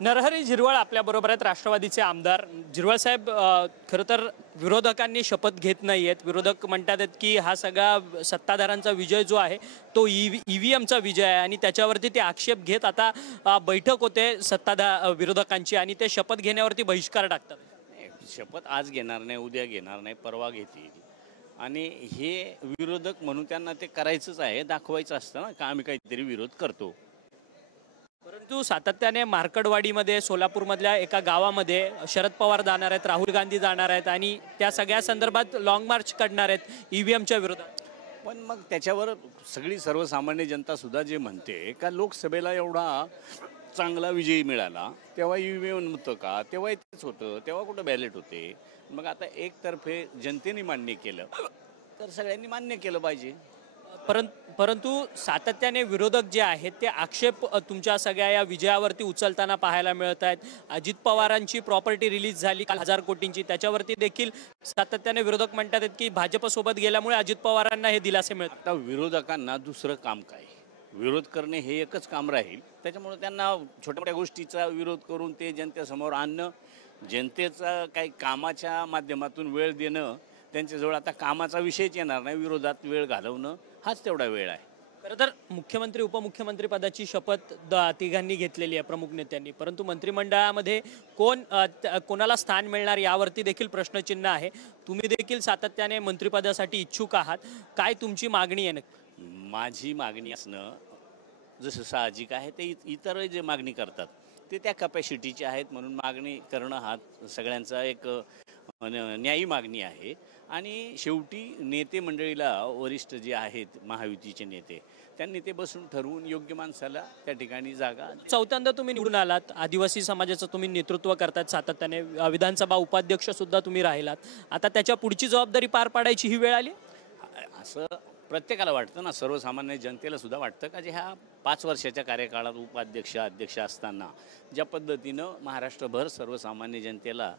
नरहरी झिरवळ आपल्याबरोबर आहेत, राष्ट्रवादीचे आमदार. झिरवळ साहेब, खरं तर विरोधकांनी शपथ घेत नाही आहेत. विरोधक म्हणतात आहेत की हा सगळा सत्ताधाऱ्यांचा विजय जो आहे तो ईव्हीएमचा विजय आहे आणि त्याच्यावरती ते आक्षेप घेत आता बैठक होते विरोधकांची आणि ते शपथ घेण्यावरती बहिष्कार टाकतात. शपथ आज घेणार नाही, उद्या घेणार नाही, परवा घेतील. आणि हे विरोधक म्हणून त्यांना ते करायचंच आहे, दाखवायचं असतं ना का आम्ही काहीतरी विरोध करतो. परंतु सातत्याने मार्कडवाडीमध्ये सोलापूरमधल्या एका गावामध्ये शरद पवार जाणार आहेत, राहुल गांधी जाणार आहेत आणि त्या सगळ्या संदर्भात लॉंग मार्च काढणार आहेत ईव्हीएमच्या विरोधात. पण मग त्याच्यावर सगळी सर्वसामान्य जनता सुद्धा जे म्हणते का लोकसभेला एवढा चांगला विजयी मिळाला तेव्हा ईव्हीएम होतं का, तेव्हा तेच होतं, तेव्हा कुठं बॅलेट होते. मग आता एकतर्फे जनतेने मान्य केलं तर सगळ्यांनी मान्य केलं पाहिजे. परंतु सातत्याने विरोधक जे आहेत ते आक्षेप तुमच्या सगळ्या या विजयावरती उचलताना पाहायला मिळत आहेत. अजित पवारांची प्रॉपर्टी रिलीज झाली काल 1000 कोटींची, त्याच्यावरती देखील सातत्याने विरोधक म्हणतात आहेत की भाजपसोबत गेल्यामुळे अजित पवारांना हे दिलासे मिळतात. आता विरोधकांना दुसरं काम काय, विरोध करणे हे एकच काम राहील. त्याच्यामुळे त्यांना छोट्या मोठ्या गोष्टीचा विरोध करून ते जनतेसमोर आणणं, जनतेचा काही कामाच्या माध्यमातून वेळ देणं, त्यांच्याजवळ आता कामाचा विषयच येणार नाही, विरोधात वेळ घालवणं हाच तेवढा वेळ आहे. खरं तर मुख्यमंत्री उपमुख्यमंत्री पदाची शपथ तिघांनी घेतलेली आहे प्रमुख नेत्यांनी, परंतु मंत्रिमंडळामध्ये कोणाला स्थान मिळणार यावरती देखील प्रश्नचिन्ह आहे. तुम्ही देखील सातत्याने मंत्रिपदासाठी इच्छुक आहात, काय तुमची मागणी आहे नक्की? माझी मागणी असणं जसं साहजिक आहे ते इतर जे मागणी करतात ते त्या कपॅसिटीचे आहेत, म्हणून मागणी करणं हा सगळ्यांचा एक न्यायी मागणी आहे. आणि शेवटी नेते मंडळीला वरिष्ठ जे आहेत महायुतीचे नेते त्यांनी ते बसून ठरवून योग्य माणसाला त्या ठिकाणी जागा. चौथ्यांदा तुम्ही निवडून आलात, आदिवासी समाजाचं तुम्ही नेतृत्व करतात सातत्याने, विधानसभा उपाध्यक्ष सुद्धा तुम्ही राहिलात. आता त्याच्या पुढची जबाबदारी पार पाडायची ही वेळ आली असं प्रत्येकाला वाटतं ना, सर्वसामान्य जनतेला सुद्धा वाटतं का जे ह्या 5 वर्षाच्या कार्यकाळात उपाध्यक्ष अध्यक्ष असताना ज्या पद्धतीनं महाराष्ट्रभर सर्वसामान्य जनतेला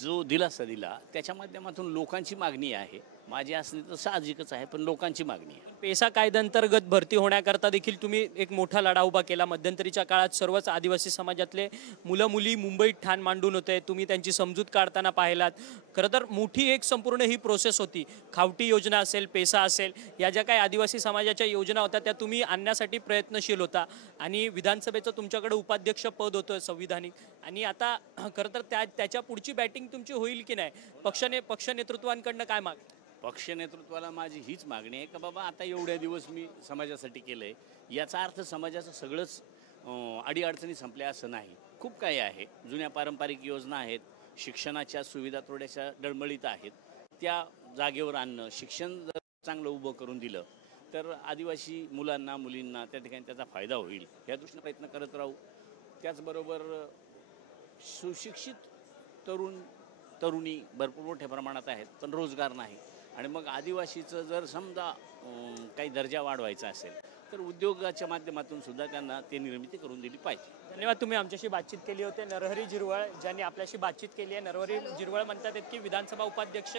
जो दिलासा दिला त्याच्या माध्यमातून लोकांची मागणी आहे. माझी असणे तर साहजिकच आहे, पण लोकांची मागणी आहे. पेसा कायद्याअंतर्गत भरती होण्याकरता देखील तुम्ही एक मोठा लढा उभा केला. मध्यंतरीच्या काळात सर्वच आदिवासी समाजातले मुलं मुली मुंबईत ठाण मांडून होते, तुम्ही त्यांची समजूत काढताना पाहिलात. खरं तर मोठी एक संपूर्ण ही प्रोसेस होती. खावटी योजना असेल, पेसा असेल, या ज्या काही आदिवासी समाजाच्या योजना होत्या त्या तुम्ही आणण्यासाठी प्रयत्नशील होता आणि विधानसभेचं तुमच्याकडे उपाध्यक्ष पद होतं संविधानिक. आणि आता खरं तर त्याच्या पुढची बॅटिंग तुमची होईल की नाही, पक्ष नेतृत्वांकडनं काय माग? पक्ष नेतृत्वाला माझी हीच मागणी आहे का बाबा आता एवढ्या दिवस मी समाजासाठी केलं आहे, याचा अर्थ समाजाचं सगळंच अडीअडचणी संपल्या असं नाही. खूप काही आहे, जुन्या पारंपरिक योजना आहेत, शिक्षणाच्या सुविधा थोड्याशा डळमळीत आहेत, त्या जागेवर आणणं, शिक्षण जर चांगलं उभं करून दिलं तर आदिवासी मुलांना मुलींना त्या ठिकाणी त्याचा फायदा होईल, या दृष्टीने प्रयत्न करत राहू. त्याचबरोबर सुशिक्षित तरुणी भरपूर मोठ्या प्रमाणात आहेत, पण रोजगार नाही. आणि मग आदिवासीचं जर समजा काही दर्जा वाढवायचा असेल तर उद्योगाच्या माध्यमातून सुद्धा त्यांना ते निर्मिती करून दिली पाहिजे. धन्यवाद. तुम्ही आमच्याशी बातचीत केली होती. नरहरी झिरवळ ज्यांनी आपल्याशी बातचीत केली आहे. नरहरी झिरवळ म्हणतात की विधानसभा उपाध्यक्ष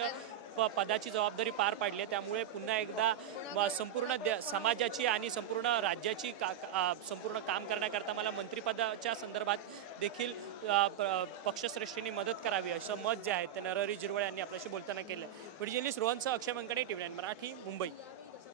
पदाची जबाबदारी पार पाडली आहे, त्यामुळे पुन्हा एकदा संपूर्ण समाजाची आणि संपूर्ण राज्याची संपूर्ण काम करण्याकरता मला मंत्रिपदाच्या संदर्भात देखील पक्षश्रेष्ठींनी मदत करावी असं मत जे आहे ते नरहरी झिरवळ यांनी आपल्याशी बोलताना केलं. व्हिडिओ जर्नलिस्ट रोहनसह अक्षय मंकणे, TV9 मराठी, मुंबई.